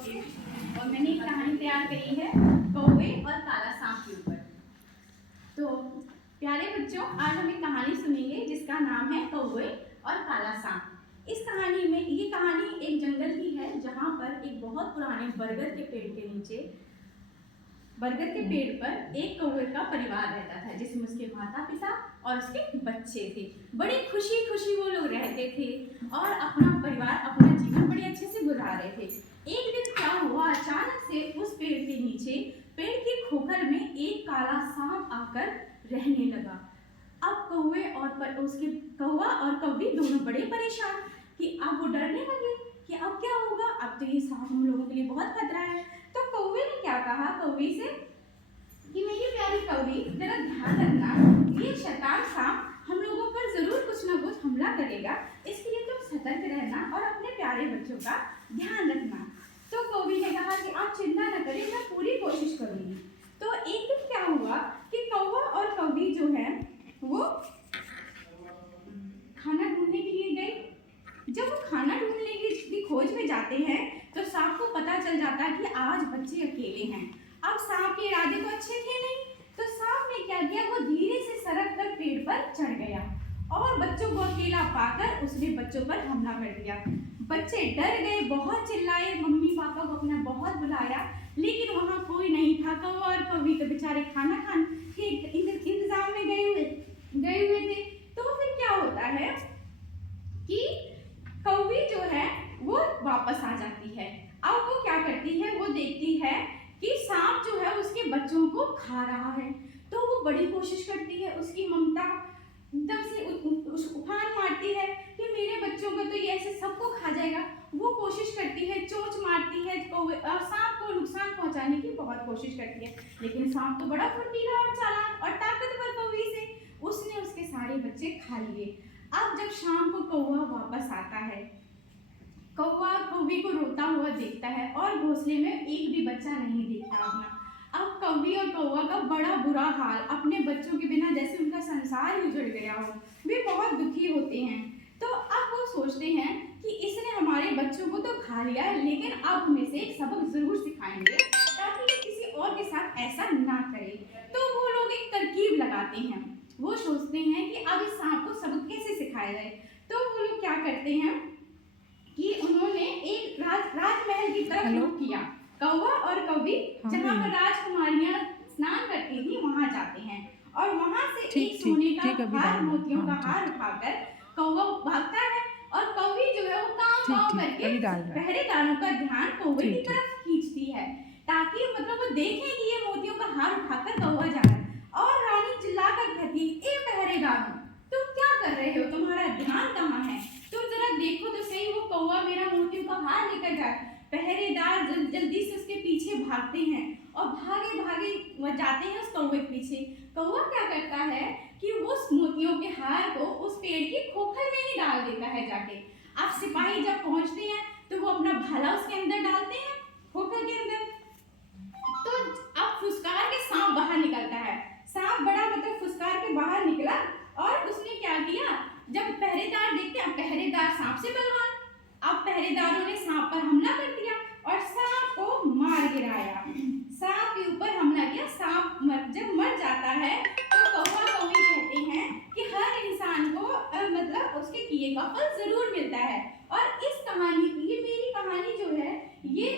Okay, और मैंने एक कहानी तैयार करी है कौवे और काला सांप के ऊपर। तो प्यारे बच्चों, आज हम एक कहानी सुनेंगे जिसका नाम है कौवे और काला सांप। इस कहानी में ये कहानी एक जंगल की है जहाँ पर एक बहुत पुराने बरगद के पेड़ के नीचे, बरगद के पेड़ पर एक कौवे का परिवार रहता था जिसमें उसके माता पिता और उसके बच्चे थे। बड़ी खुशी खुशी वो लोग रहते थे और अपना परिवार, अपना जीवन बड़े अच्छे से गुजार रहे थे। एक दिन क्या हुआ, अचानक से उस पेड़ के नीचे, पेड़ की खोखर में एक काला सांप आकर रहने लगा। अब कौवा और कौवी दोनों बड़े परेशान कि अब वो डरने लगे कि अब क्या होगा, अब तो ये सांप हम लोगों के लिए बहुत खतरा है। तो कौवे ने क्या कहा कौवी से कि मेरी प्यारी कौवी, जरा ध्यान रखना, ये शैतान सांप हम लोगों पर जरूर कुछ ना कुछ हमला करेगा, इसके लिए तुम सतर्क रहना और अपने प्यारे बच्चों का ध्यान रखना। तो कौवी ने कहा कि आप चिंता न करें, मैं पूरी कोशिश करूंगी। तो एक दिन क्या हुआ कि कौवा और कौवी जो है वो खाना ढूंढने के लिए गए। जब वो खाना ढूंढने की खोज में जाते हैं तो सांप को पता चल जाता है कि आज बच्चे अकेले हैं। अब सांप के इरादे तो अच्छे थे नहीं, तो सांप ने क्या किया, वो धीरे से सरक कर पेड़ पर चढ़ गया और बच्चों को अकेला पाकर उसने बच्चों पर हमला कर दिया। बच्चे डर गए, बहुत चिल्लाए, मम्मी पापा को अपना बहुत बुलाया, लेकिन वहाँ कोई नहीं था। कौवा और कौवी तो बेचारे खाना खाने के इंतजाम में गए हुए थे। तो फिर क्या होता है कि कौवी जो है वो वापस आ जाती है। अब वो क्या करती है, वो देखती है कि सांप जो है उसके बच्चों को खा रहा है। तो वो बड़ी कोशिश करती है, उसकी ममता एकदम से उफान मारती है कि मेरे बच्चों को तो ये ऐसे सबको खा जाएगा। वो कोशिश करती है, चोंच मारती है, सांप को नुकसान पहुंचाने की बहुत कोशिश करती है, लेकिन सांप तो बड़ा फुर्तीला और चालाक और ताकतवर कौवी से उसने उसके सारे बच्चे खा लिए। अब जब शाम को कौवा वापस आता है, कौवा कौवी को रोता हुआ देखता है और घोंसले में एक भी बच्चा नहीं देखता अपना। अब कौवी और कौवा का बड़ा बुरा हाल, अपने बच्चों के बिना जैसे उनका संसार ही उजड़ गया हो, वे बहुत दुखी होते हैं। तो अब वो सोचते हैं कि इसने हमारे बच्चों को तो खा लिया है, लेकिन अब हम इसे एक सबक जरूर सिखाएंगे ताकि ये किसी और के साथ ऐसा ना करे। तो वो लोग एक तरकीब लगाते हैं, वो सोचते हैं कि अब इस सांप को सबक कैसे सिखाया जाए। तो वो लोग क्या करते हैं कि उन्होंने एक राजमहल की तरफ रुख किया। कौवा और कौवी जहाँ पर राजकुमारियां स्नान करती थी वहां जाते हैं और वहां से एक सोने का हार, मोतियों का हार उठाकर कौवा भागता है और कौवी जो है वो काम करके पहरेदारों का ध्यान कौवे की तरफ खींचती है ताकि मतलब वो देखें कि ये मोतियों का हार उठाकर कौवा जा रहा है। और रानी चिल्लाकर कहती, ए पहरेदारों, तुम क्या कर रहे हो, तुम्हारा ध्यान कहाँ है, तुम जरा देखो तो सही, वो कौवा मेरा मोतियों का हार लेकर जाए। पहरेदार जल्दी से उसके पीछे भागते हैं और भागे भागे जाते हैं उस कौवे के पीछे। कौवा क्या करता है कि उस मोतियों के हार को उस पेड़ की खोखर में ही डाल देता है जाके। अब सिपाही जब पहुंचते हैं तो वो अपना भाला उसके अंदर डालते हैं, खोखर के अंदर। तो अब फुसकार के सांप बाहर निकलता है। सांप बड़ा मतलब फुसकार के बाहर निकला और उसने क्या किया, जब पहरेदार देखते हैं, पहरेदार सांप से बलवान, अब पहरेदारों ने सांप पर हमला कर दिया और सांप को मार गिराया। सांप के ऊपर हमला किया, सांप जब मर जाता है तो कौवा कौवी कहते हैं कि हर इंसान को मतलब उसके किए का फल जरूर मिलता है। और इस कहानी, ये मेरी कहानी जो है ये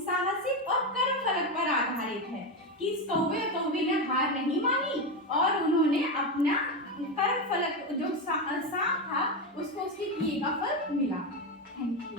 साहसिक और कर्म फलक पर आधारित है कि इस कौवे कौवी ने हार नहीं मानी और उन्होंने अपना कर्म फलक जो सांप था उसको उसके किए का फल मिला। Thank you.